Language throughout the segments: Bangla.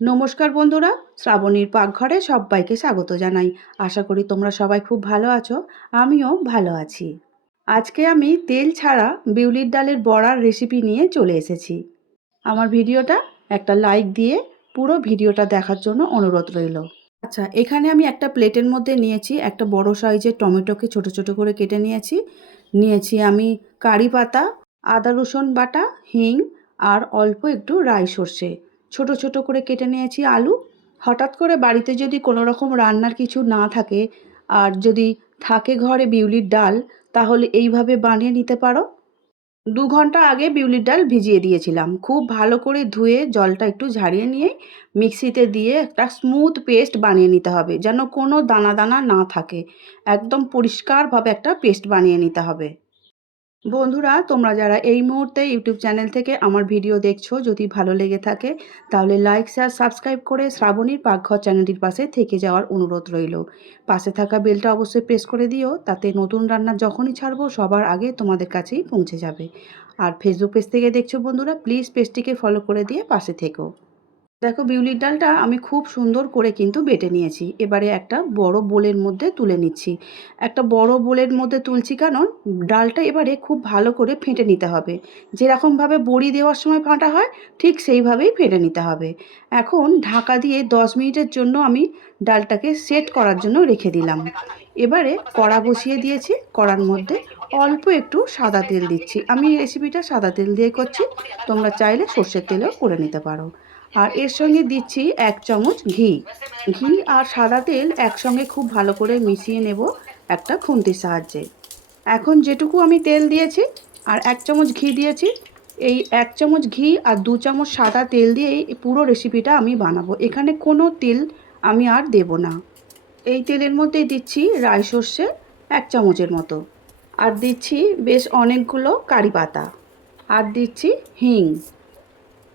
নমস্কার বন্ধুরা, শ্রাবণীর পাকঘরে সবাইকে স্বাগত জানাই। আশা করি তোমরা সবাই খুব ভালো আছো। আমিও ভালো আছি। আজকে আমি তেল ছাড়া বিউলির ডালের বড়ার রেসিপি নিয়ে চলে এসেছি। আমার ভিডিওটা একটা লাইক দিয়ে পুরো ভিডিওটা দেখার জন্য অনুরোধ রইল। আচ্ছা, এখানে আমি একটা প্লেটের মধ্যে নিয়েছি একটা বড় সাইজের টমেটোকে ছোট ছোট করে কেটে নিয়েছি আমি কারি পাতা, আদা রসুন বাটা, হিং আর অল্প একটু রাই সর্ষে ছোট ছোট করে কেটে নিয়েছি। আলু, হঠাৎ করে বাড়িতে যদি কোনো রকম রান্নার কিছু না থাকে আর যদি থাকে ঘরে বিউলির ডাল, তাহলে এইভাবে বানিয়ে নিতে পারো। 2 ঘন্টা আগে বিউলির ডাল ভিজিয়ে দিয়েছিলাম। খুব ভালো করে ধুয়ে জলটা একটু ঝারিয়ে নিয়ে মিক্সিতে দিয়ে একটা স্মুথ পেস্ট বানিয়ে নিতে হবে, যেন কোনো দানা দানা না থাকে। একদম পরিষ্কারভাবে একটা পেস্ট বানিয়ে নিতে হবে। বন্ধুরা, তোমরা যারা এই মুহূর্তে ইউটিউব চ্যানেল থেকে আমার ভিডিও দেখছো, যদি ভালো লেগে থাকে তাহলে লাইক শেয়ার সাবস্ক্রাইব করে শ্রাবণীর পাকঘর চ্যানেলটির পাশে থেকে যাওয়ার অনুরোধ রইল। পাশে থাকা বেলটা অবশ্যই প্রেস করে দিও, তাতে নতুন রান্না যখনই ছাড়বো সবার আগে তোমাদের কাছেই পৌঁছে যাবে। আর ফেসবুক পেজ থেকে দেখছো বন্ধুরা, প্লিজ পেজটিকে ফলো করে দিয়ে পাশে থেকো। দেখো, বিউলির ডালটা আমি খুব সুন্দর করে কিন্তু বেটে নিয়েছি। এবারে একটা বড় বোলের মধ্যে তুলে নিচ্ছি। একটা বড় বোলের মধ্যে তুলছি কারণ ডালটা এবারে খুব ভালো করে ফেটে নিতে হবে। যেরকমভাবে বড়ি দেওয়ার সময় ফাটা হয় ঠিক সেইভাবেই ফেটে নিতে হবে। এখন ঢাকা দিয়ে 10 মিনিটের জন্য আমি ডালটাকে সেট করার জন্য রেখে দিলাম। এবারে কড়া বসিয়ে দিয়েছি। কড়ার মধ্যে অল্প একটু সাদা তেল দিচ্ছি। আমি এই রেসিপিটা সাদা তেল দিয়ে করছি, তোমরা চাইলে সর্ষের তেলেও করে নিতে পারো। আর এর সঙ্গে দিচ্ছি 1 চামচ ঘি। ঘি আর সাদা তেল একসঙ্গে খুব ভালো করে মিশিয়ে নেব একটা খুন্তির সাহায্যে। এখন যেটুকু আমি তেল দিয়েছি আর 1 চামচ ঘি দিয়েছি, এই 1 চামচ ঘি আর 2 চামচ সাদা তেল দিয়েই পুরো রেসিপিটা আমি বানাবো। এখানে কোনো তেল আমি আর দেব না। এই তেলের মধ্যেই দিচ্ছি রাই সর্ষে 1 চামচের মতো, আর দিচ্ছি বেশ অনেকগুলো কারি পাতা, আর দিচ্ছি হিং।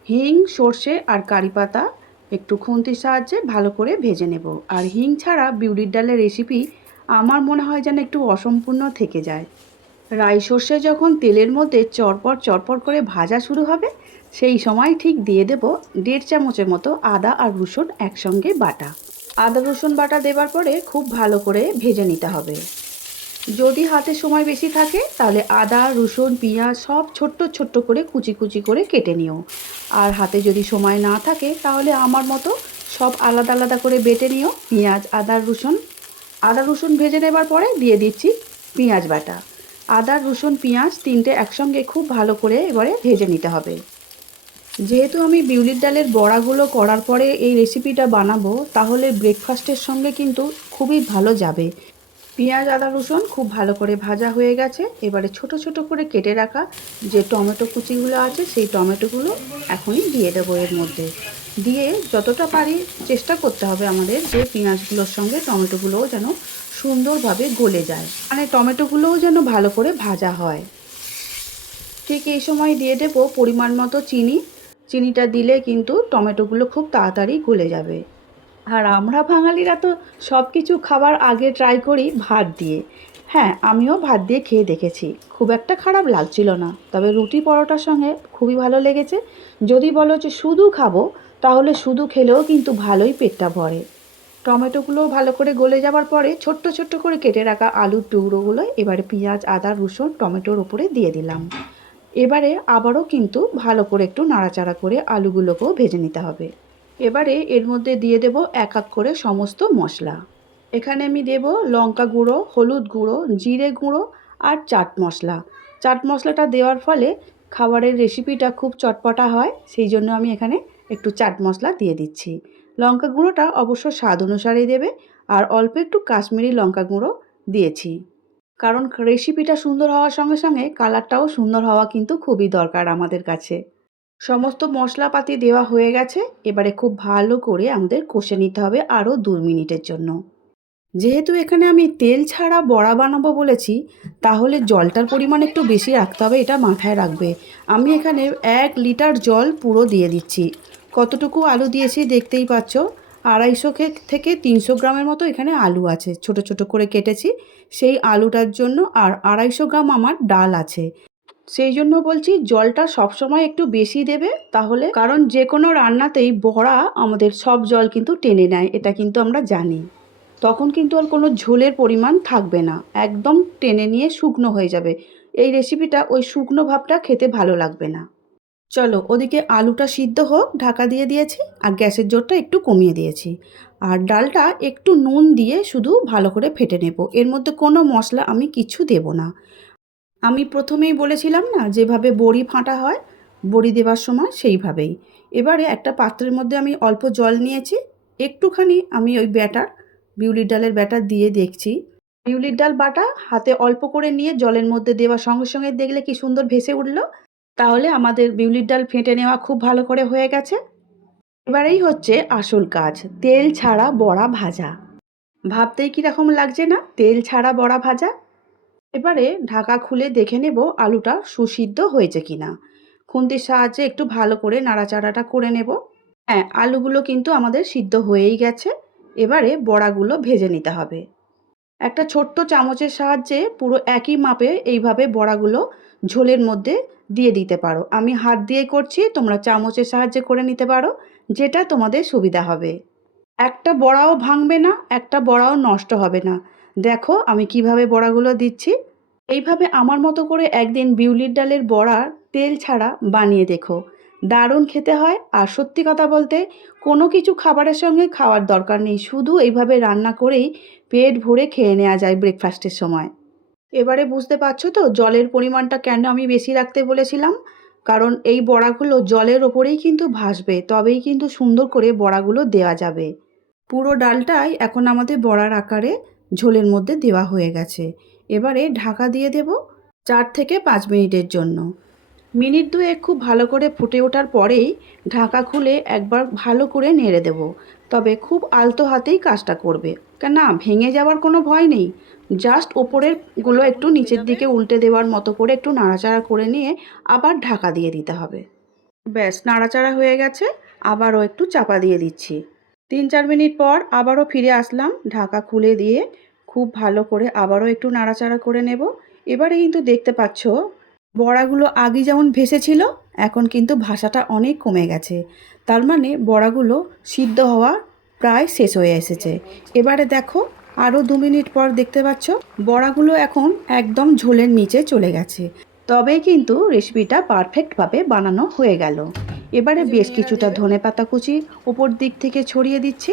হিং, সর্ষে আর কারি পাতা একটু খুন্তির সাহায্যে ভালো করে ভেজে নেব। আর হিং ছাড়া বিউলির ডালের রেসিপি আমার মনে হয় যেন একটু অসম্পূর্ণ থেকে যায়। রাই সর্ষে যখন তেলের মধ্যে চরপর চরপর করে ভাজা শুরু হবে, সেই সময় ঠিক দিয়ে দেব 1.5 চামচের মতো আদা আর রসুন একসঙ্গে বাটা। আদা রসুন বাটা দেবার পরে খুব ভালো করে ভেজে নিতে হবে। যদি হাতে সময় বেশি থাকে তাহলে আদা রসুন পেঁয়াজ সব ছোট্ট ছোট্ট করে কুচি কুচি করে কেটে নিও। আর হাতে যদি সময় না থাকে তাহলে আমার মতো সব আলাদা আলাদা করে বেটে নিও। পেঁয়াজ আদা রসুন ভেজে নেবার পরে দিয়ে দিচ্ছি পেঁয়াজ বাটা। আদা রসুন পেঁয়াজ তিনটে একসঙ্গে খুব ভালো করে এবারে ভেজে নিতে হবে। যেহেতু আমি বিউলির ডালের বড়াগুলো করার পরে এই রেসিপিটা বানাবো, তাহলে ব্রেকফাস্টের সঙ্গে কিন্তু খুবই ভালো যাবে। পেঁয়াজ আদা রসুন খুব ভালো করে ভাজা হয়ে গেছে। এবারে ছোট ছোট করে কেটে রাখা যে টমেটো কুচিগুলো আছে সেই টমেটোগুলো এখনই দিয়ে দেবো এর মধ্যে। দিয়ে যতটা পারি চেষ্টা করতে হবে আমাদের যে পেঁয়াজগুলোর সঙ্গে টমেটোগুলোও যেন সুন্দরভাবে গলে যায়, মানে টমেটোগুলোও যেন ভালো করে ভাজা হয়। ঠিক এই সময় দিয়ে দেবো পরিমাণ মতো চিনি। চিনিটা দিলে কিন্তু টমেটোগুলো খুব তাড়াতাড়ি গলে যাবে। আর আমরা বাঙালিরা তো সব কিছু খাবার আগে ট্রাই করি ভাত দিয়ে। হ্যাঁ, আমিও ভাত দিয়ে খেয়ে দেখেছি, খুব একটা খারাপ লাগছিল না। তবে রুটি পরোটার সঙ্গে খুবই ভালো লেগেছে। যদি বলো যে শুধু খাবো, তাহলে শুধু খেলেও কিন্তু ভালোই পেটটা ভরে। টমেটোগুলো ভালো করে গলে যাওয়ার পরে ছোট্ট ছোট্ট করে কেটে রাখা আলুর টুকরোগুলো এবারে পেঁয়াজ আদা রসুন টমেটোর উপরে দিয়ে দিলাম। এবারে আবারও কিন্তু ভালো করে একটু নাড়াচাড়া করে আলুগুলোকেও ভেজে নিতে হবে। এবারে এর মধ্যে দিয়ে দেব এক এক করে সমস্ত মশলা। এখানে আমি দেব লঙ্কা গুঁড়ো, হলুদ গুঁড়ো, জিরে গুঁড়ো আর চাট মশলা। চাট মশলাটা দেওয়ার ফলে খাবারের রেসিপিটা খুব চটপটা হয়, সেই জন্য আমি এখানে একটু চাট মশলা দিয়ে দিচ্ছি। লঙ্কা গুঁড়োটা অবশ্য স্বাদ অনুসারেই দেবে, আর অল্প একটু কাশ্মীরি লঙ্কা গুঁড়ো দিয়েছি, কারণ রেসিপিটা সুন্দর হওয়ার সঙ্গে সঙ্গে কালারটাও সুন্দর হওয়া কিন্তু খুবই দরকার আমাদের কাছে। সমস্ত মশলাপাতি দেওয়া হয়ে গেছে। এবারে খুব ভালো করে আমাদের কষে নিতে হবে আরও 2 মিনিটের জন্য। যেহেতু এখানে আমি তেল ছাড়া বড়া বানাবো বলেছি, তাহলে জলটার পরিমাণ একটু বেশি রাখতে হবে, এটা মাথায় রাখবে। আমি এখানে 1 লিটার জল পুরো দিয়ে দিচ্ছি। কতটুকু আলু দিয়েছি দেখতেই পাচ্ছ। 250 থেকে 300 গ্রামের মতো এখানে আলু আছে, ছোট ছোট করে কেটেছি সেই আলুটার জন্য। আর 250 গ্রাম আমার ডাল আছে। সেই জন্য বলছি জলটা সবসময় একটু বেশি দেবে, তাহলে কারণ যে কোনো রান্নাতেই বড়া আমাদের সব জল কিন্তু টেনে নেয়, এটা কিন্তু আমরা জানি। তখন কিন্তু আর কোনো ঝোলের পরিমাণ থাকবে না, একদম টেনে নিয়ে শুকনো হয়ে যাবে। এই রেসিপিটা ওই শুকনো ভাবটা খেতে ভালো লাগবে না। চলো ওদিকে আলুটা সিদ্ধ হোক, ঢাকা দিয়ে দিয়েছি আর গ্যাসের জোরটা একটু কমিয়ে দিয়েছি। আর ডালটা একটু নুন দিয়ে শুধু ভালো করে ফেটে নেব, এর মধ্যে কোনো মশলা আমি কিছু দেব না। আমি প্রথমেই বলেছিলাম না যেভাবে বড়ি ফাঁটা হয় বড়ি দেওয়ার সময়, সেইভাবেই। এবারে একটা পাত্রের মধ্যে আমি অল্প জল নিয়েছি, একটুখানি আমি ওই ব্যাটার বিউলির ডালের ব্যাটার দিয়ে দেখছি। বিউলির ডাল বাটা হাতে অল্প করে নিয়ে জলের মধ্যে দেওয়ার সঙ্গে সঙ্গে দেখলে কি সুন্দর ভেসে উঠল, তাহলে আমাদের বিউলির ডাল ফেটে নেওয়া খুব ভালো করে হয়ে গেছে। এবারেই হচ্ছে আসল কাজ, তেল ছাড়া বড়া ভাজা। ভাবতেই কীরকম লাগছে না, তেল ছাড়া বড়া ভাজা। এবারে ঢাকা খুলে দেখে নেব আলুটা সুসিদ্ধ হয়েছে কিনা। খুন্তির সাহায্যে একটু ভালো করে নাড়াচাড়াটা করে নেব। হ্যাঁ, আলুগুলো কিন্তু আমাদের সিদ্ধ হয়েই গেছে। এবারে বড়াগুলো ভেজে নিতে হবে। একটা ছোট্ট চামচের সাহায্যে পুরো একই মাপে এইভাবে বড়াগুলো ঝোলের মধ্যে দিয়ে দিতে পারো। আমি হাত দিয়ে করছি, তোমরা চামচের সাহায্যে করে নিতে পারো, যেটা তোমাদের সুবিধা হবে। একটা বড়াও ভাঙবে না, একটা বড়াও নষ্ট হবে না। দেখো আমি কিভাবে বড়াগুলো দিচ্ছি। এইভাবে আমার মতো করে একদিন বিউলির ডালের বড়ার তেল ছাড়া বানিয়ে দেখো, দারুণ খেতে হয়। আর সত্যি কথা বলতে কোনো কিছু খাবারের সঙ্গে খাওয়ার দরকার নেই, শুধু এইভাবে রান্না করেই পেট ভরে খেয়ে নেওয়া যায় ব্রেকফাস্টের সময়। এবারে বুঝতে পারছো তো জলের পরিমাণটা কেন আমি বেশি রাখতে বলেছিলাম, কারণ এই বড়াগুলো জলের ওপরেই কিন্তু ভাসবে, তবেই কিন্তু সুন্দর করে বড়াগুলো দেওয়া যাবে। পুরো ডালটাই এখন আমাদের বড়ার আকারে ঝোলের মধ্যে দেওয়া হয়ে গেছে। এবারে ঢাকা দিয়ে দেব 4 থেকে 5 মিনিটের জন্য। মিনিট দুয়েক খুব ভালো করে ফুটে ওঠার পরেই ঢাকা খুলে একবার ভালো করে নেড়ে দেব। তবে খুব আলতো হাতেই কাজটা করবে, কেন ভেঙে যাওয়ার কোনো ভয় নেই। জাস্ট ওপরের গুলো একটু নিচের দিকে উল্টে দেওয়ার মতো করে একটু নাড়াচাড়া করে নিয়ে আবার ঢাকা দিয়ে দিতে হবে। ব্যাস, নাড়াচাড়া হয়ে গেছে, আবারও একটু চাপা দিয়ে দিচ্ছি। 3-4 মিনিট পর আবারও ফিরে আসলাম, ঢাকা খুলে দিয়ে খুব ভালো করে আবারও একটু নাড়াচাড়া করে নেব। এবারে কিন্তু দেখতে পাচ্ছ বড়াগুলো আগে যেমন ভেসেছিল, এখন কিন্তু ভাসাটা অনেক কমে গেছে। তার মানে বড়াগুলো সিদ্ধ হওয়া প্রায় শেষ হয়ে এসেছে। এবারে দেখো আরও 2 মিনিট পর দেখতে পাচ্ছ বড়াগুলো এখন একদম ঝোলের নিচে চলে গেছে। তবেই কিন্তু রেসিপিটা পারফেক্টভাবে বানানো হয়ে গেল। এবারে বেশ কিছুটা ধনেপাতা কুচি উপর দিক থেকে ছড়িয়ে দিচ্ছি।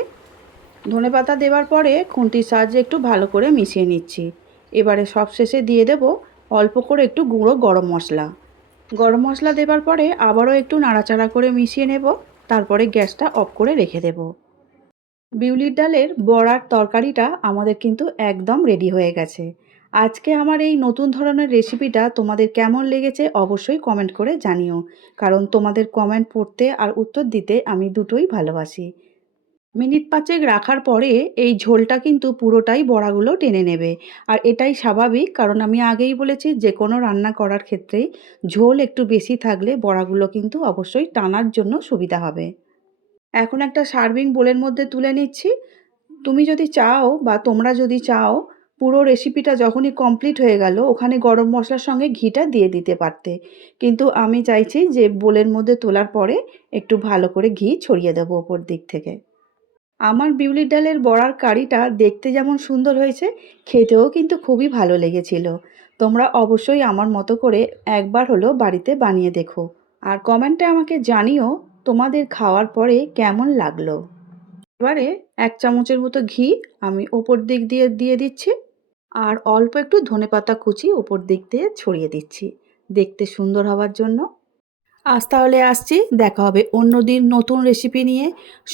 ধনেপাতা দেওয়ার পরে খুন্তির সাহায্যে একটু ভালো করে মিশিয়ে নিচ্ছি। এবারে সবশেষে দিয়ে দেব অল্প করে একটু গুঁড়ো গরম মশলা। গরম মশলা দেওয়ার পরে আবারও একটু নাড়াচাড়া করে মিশিয়ে নেব, তারপরে গ্যাসটা অফ করে রেখে দেব। বিউলির ডালের বড়ার তরকারিটা আমাদের কিন্তু একদম রেডি হয়ে গেছে। আজকে আমার এই নতুন ধরনের রেসিপিটা তোমাদের কেমন লেগেছে অবশ্যই কমেন্ট করে জানিও, কারণ তোমাদের কমেন্ট পড়তে আর উত্তর দিতে আমি দুটোই ভালোবাসি। মিনিট 5 রাখার পরে এই ঝোলটা কিন্তু পুরোটাই বড়াগুলো টেনে নেবে। আর এটাই স্বাভাবিক, কারণ আমি আগেই বলেছি যে কোনো রান্না করার ক্ষেত্রেই ঝোল একটু বেশি থাকলে বড়াগুলো কিন্তু অবশ্যই টানার জন্য সুবিধা হবে। এখন একটা সার্ভিং বোলের মধ্যে তুলে নিচ্ছি। তুমি যদি চাও বা তোমরা যদি চাও পুরো রেসিপিটা যখনই কমপ্লিট হয়ে গেল ওখানে গরম মশলার সঙ্গে ঘিটা দিয়ে দিতে পারতে, কিন্তু আমি চাইছি যে বোলের মধ্যে তোলার পরে একটু ভালো করে ঘি ছড়িয়ে দেবো ওপর দিক থেকে। আমার বিউলির ডালের বড়ার কারিটা দেখতে যেমন সুন্দর হয়েছে, খেতেও কিন্তু খুবই ভালো লেগেছিল। তোমরা অবশ্যই আমার মতো করে একবার হলেও বাড়িতে বানিয়ে দেখো, আর কমেন্টে আমাকে জানিও তোমাদের খাওয়ার পরে কেমন লাগলো। এবারে 1 চামচের মতো ঘি আমি ওপর দিক দিয়ে দিয়ে দিচ্ছি, আর অল্প একটু ধনেপাতা কুচি ওপর দিক দিয়ে ছড়িয়ে দিচ্ছি দেখতে সুন্দর হওয়ার জন্য। আজ তাহলে আসছি, দেখা হবে অন্যদিন নতুন রেসিপি নিয়ে।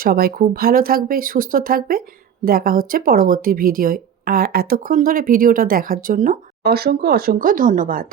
সবাই খুব ভালো থাকবে, সুস্থ থাকবে। দেখা হচ্ছে পরবর্তী ভিডিওয়। আর এতক্ষণ ধরে ভিডিওটা দেখার জন্য অসংখ্য অসংখ্য ধন্যবাদ।